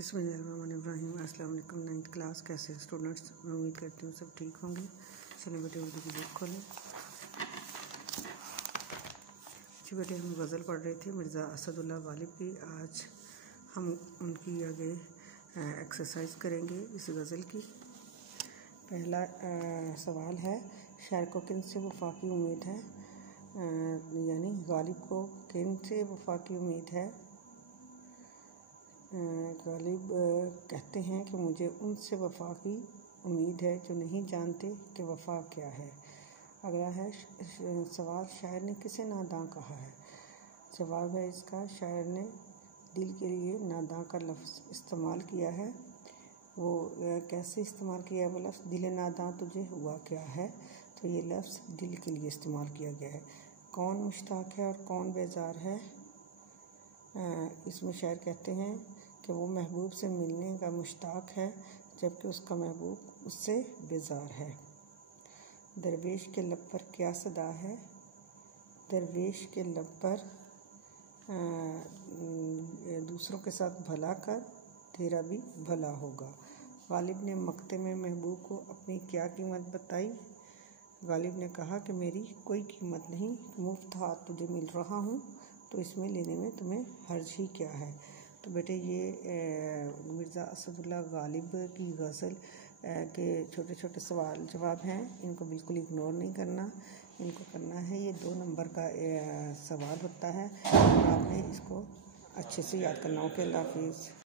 बिस्मिल्लाहिर्रहमानिर्रहीम। अस्सलाम वालेकुम। 9th क्लास कैसे स्टूडेंट्स, मैं उम्मीद करती हूँ सब ठीक होंगे। चलिए बेटे उर्दू की बुक खोलें। जी बेटे, हम गज़ल पढ़ रहे थे मिर्ज़ा असदुल्ला गालिब की। आज हम उनकी आगे एक्सरसाइज करेंगे इस गज़ल की। पहला सवाल है, शायर को किन से वफ़ा की उम्मीद है, यानी गालिब को किन से वफ़ा की उम्मीद है। गालिब कहते हैं कि मुझे उनसे वफ़ा की उम्मीद है जो नहीं जानते कि वफ़ा क्या है। अगला है सवाल, शायर ने किसे नादां कहा है। जवाब है इसका, शायर ने दिल के लिए नादां का लफ्ज़ इस्तेमाल किया है। वो कैसे इस्तेमाल किया है वो लफ्ज़, दिल नादां तुझे हुआ क्या है। तो ये लफ्ज़ दिल के लिए इस्तेमाल किया गया है। कौन मुश्ताक है और कौन बेजार है। इसमें शायर कहते हैं कि वो महबूब से मिलने का मुश्ताक है जबकि उसका महबूब उससे बेजार है। दरवेश के लब पर क्या सदा है। दरवेश के लब पर दूसरों के साथ भला कर, तेरा भी भला होगा। गालिब ने मक्ते में महबूब को अपनी क्या कीमत बताई। गालिब ने कहा कि मेरी कोई कीमत नहीं, मुफ्त हाथ तुझे मिल रहा हूँ, तो इसमें लेने में तुम्हें हर्ज ही क्या है। तो बेटे ये मिर्ज़ा असदुल्ला गालिब की गज़ल के छोटे छोटे सवाल जवाब हैं। इनको बिल्कुल इग्नोर नहीं करना, इनको करना है। ये 2 नंबर का सवाल होता है, आपने इसको अच्छे से याद करना। ओके, अल्लाह हाफिज़।